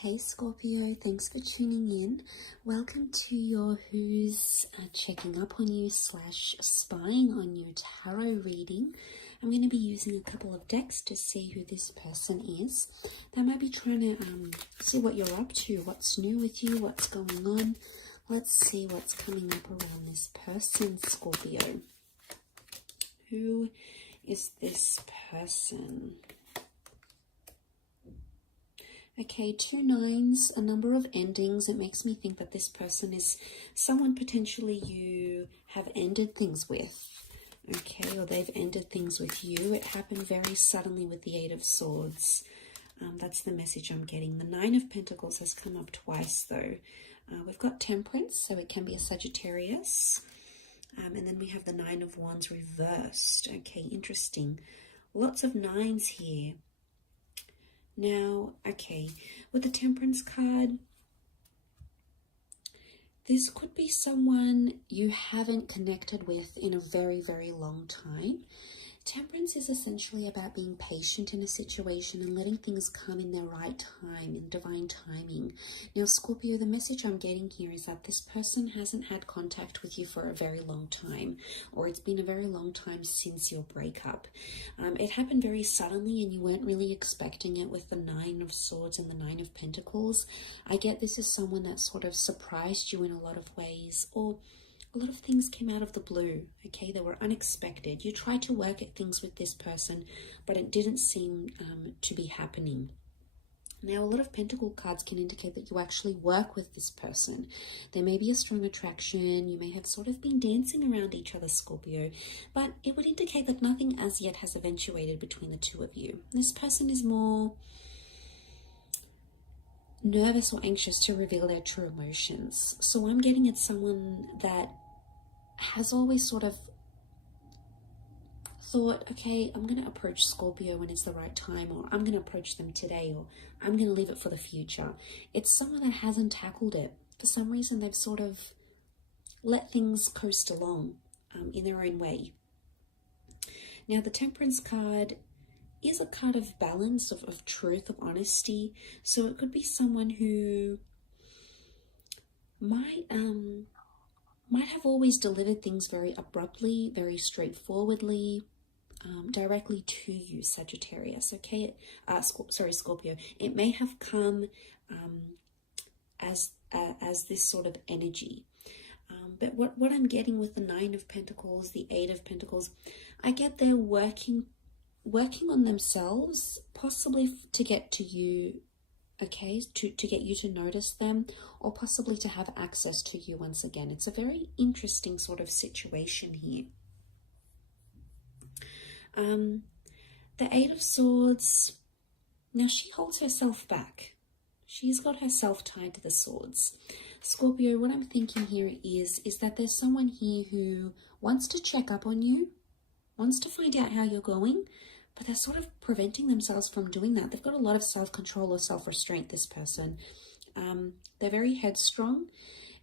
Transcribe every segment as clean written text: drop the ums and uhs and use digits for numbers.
Hey Scorpio, thanks for tuning in. Welcome to your Who's Checking Up on You / spying on you tarot reading. I'm going to be using a couple of decks to see who this person is. They might be trying to see what you're up to, what's new with you, what's going on. Let's see what's coming up around this person, Scorpio. Who is this person? Okay, 2 nines, a number of endings. It makes me think that this person is someone potentially you have ended things with. Okay, or they've ended things with you. It happened very suddenly with the 8 of Swords. That's the message I'm getting. The 9 of Pentacles has come up twice though. We've got Temperance, so it can be a Sagittarius. And then we have the 9 of Wands reversed. Okay, interesting. Lots of 9s here. Now, okay, with the Temperance card, this could be someone you haven't connected with in a very, very long time. Temperance is essentially about being patient in a situation and letting things come in their right time, in divine timing. Now, Scorpio, the message I'm getting here is that this person hasn't had contact with you for a very long time, or it's been a very long time since your breakup. It happened very suddenly and you weren't really expecting it with the 9 of Swords and the 9 of Pentacles. I get this is someone that sort of surprised you in a lot of ways, or a lot of things came out of the blue, okay? They were unexpected. You tried to work at things with this person, but it didn't seem to be happening. Now, a lot of Pentacle cards can indicate that you actually work with this person. There may be a strong attraction. You may have sort of been dancing around each other, Scorpio, but it would indicate that nothing as yet has eventuated between the two of you. This person is more nervous or anxious to reveal their true emotions. So I'm getting it's someone that has always sort of thought, okay, I'm going to approach Scorpio when it's the right time, or I'm going to approach them today, or I'm going to leave it for the future. It's someone that hasn't tackled it. For some reason, they've sort of let things coast along in their own way. Now, the Temperance card is a card of balance, of truth, of honesty. So it could be someone who might have always delivered things very abruptly, very straightforwardly, directly to you, Sagittarius. Okay, Scorpio. It may have come as this sort of energy. But what I'm getting with the 9 of Pentacles, the 8 of Pentacles, I get they're working on themselves, possibly to get to you, okay, to get you to notice them, or possibly to have access to you once again. It's a very interesting sort of situation here. The 8 of Swords, now she holds herself back. She's got herself tied to the swords. Scorpio, what I'm thinking here is that there's someone here who wants to check up on you, wants to find out how you're going, but they're sort of preventing themselves from doing that. They've got a lot of self-control or self-restraint, this person. They're very headstrong.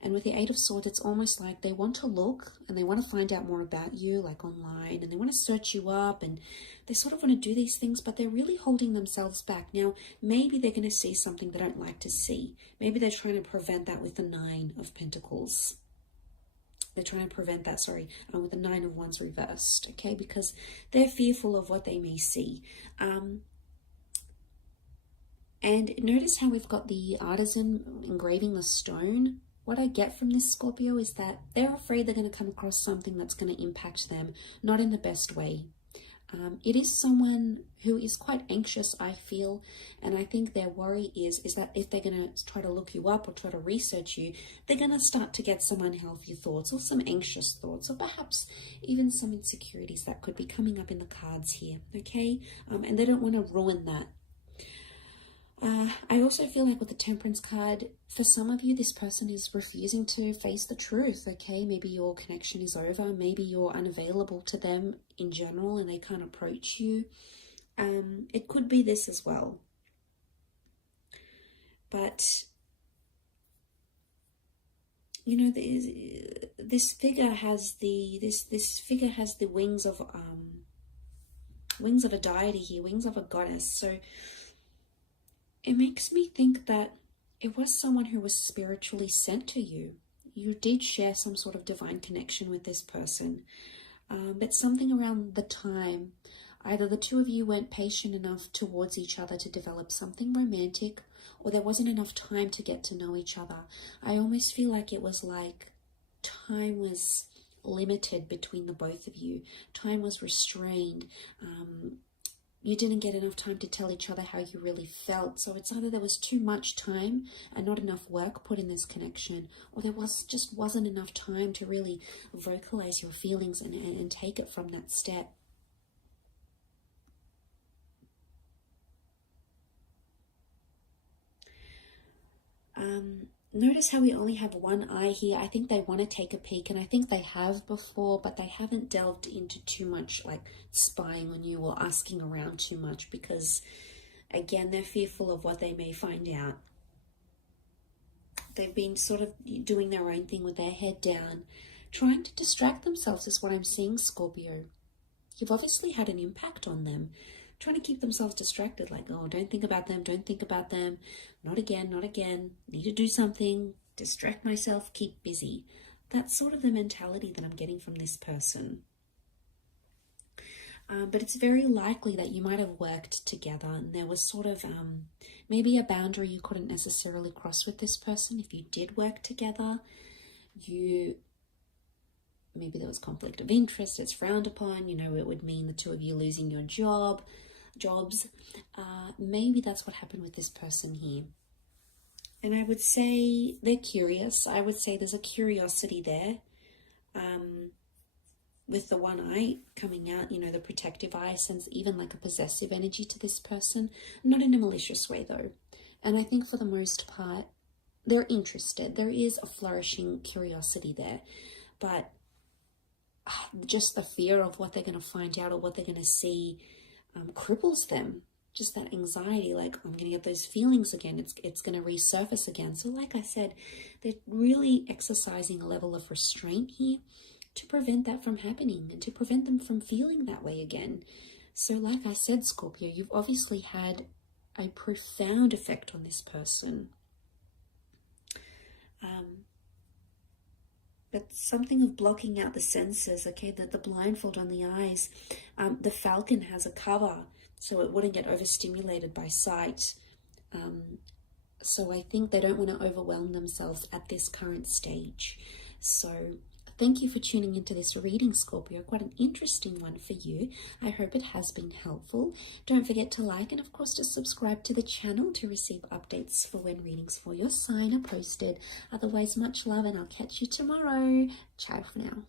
And with the 8 of Swords, it's almost like they want to look and they want to find out more about you, like online, and they want to search you up, and they sort of want to do these things, but they're really holding themselves back. Now, maybe they're going to see something they don't like to see. Maybe they're trying to prevent that with the 9 of Pentacles. They're trying to prevent that, with the 9 of Wands reversed, okay? Because they're fearful of what they may see. And notice how we've got the artisan engraving the stone. What I get from this, Scorpio, is that they're afraid they're going to come across something that's going to impact them, not in the best way. It is someone who is quite anxious, I feel, and I think their worry is that if they're going to try to look you up or try to research you, they're going to start to get some unhealthy thoughts or some anxious thoughts, or perhaps even some insecurities that could be coming up in the cards here, okay? And they don't want to ruin that. I also feel like with the Temperance card, for some of you, this person is refusing to face the truth, okay? Maybe your connection is over. Maybe you're unavailable to them in general and they can't approach you. It could be this as well. But, you know, this figure has the wings of a deity here, wings of a goddess. So it makes me think that it was someone who was spiritually sent to you. You did share some sort of divine connection with this person. But something around the time, either the two of you weren't patient enough towards each other to develop something romantic, or there wasn't enough time to get to know each other. I almost feel like it was like time was limited between the both of you. Time was restrained. You didn't get enough time to tell each other how you really felt. So it's either there was too much time and not enough work put in this connection, or there just wasn't enough time to really vocalize your feelings and take it from that step. Notice how we only have one eye here. I think they want to take a peek, and I think they have before, but they haven't delved into too much, like spying on you or asking around too much, because again, they're fearful of what they may find out. They've been sort of doing their own thing with their head down, trying to distract themselves is what I'm seeing, Scorpio. You've obviously had an impact on them, trying to keep themselves distracted, like, oh, don't think about them, don't think about them, not again, not again, need to do something, distract myself, keep busy. That's sort of the mentality that I'm getting from this person. But it's very likely that you might have worked together, and there was sort of maybe a boundary you couldn't necessarily cross with this person. If you did work together, maybe there was conflict of interest, it's frowned upon, it would mean the two of you losing your jobs. Maybe that's what happened with this person here. And I would say they're curious. I would say there's a curiosity there. With the one eye coming out, the protective eye sends even like a possessive energy to this person, not in a malicious way though. And I think for the most part, they're interested. There is a flourishing curiosity there, but just the fear of what they're going to find out or what they're going to see cripples them. Just that anxiety, like, I'm going to get those feelings again. It's going to resurface again. So like I said, they're really exercising a level of restraint here to prevent that from happening and to prevent them from feeling that way again. So like I said, Scorpio, you've obviously had a profound effect on this person. But something of blocking out the senses, okay, the blindfold on the eyes. The falcon has a cover, so it wouldn't get overstimulated by sight. So I think they don't want to overwhelm themselves at this current stage. So thank you for tuning into this reading, Scorpio. Quite an interesting one for you. I hope it has been helpful. Don't forget to like and, of course, to subscribe to the channel to receive updates for when readings for your sign are posted. Otherwise, much love, and I'll catch you tomorrow. Ciao for now.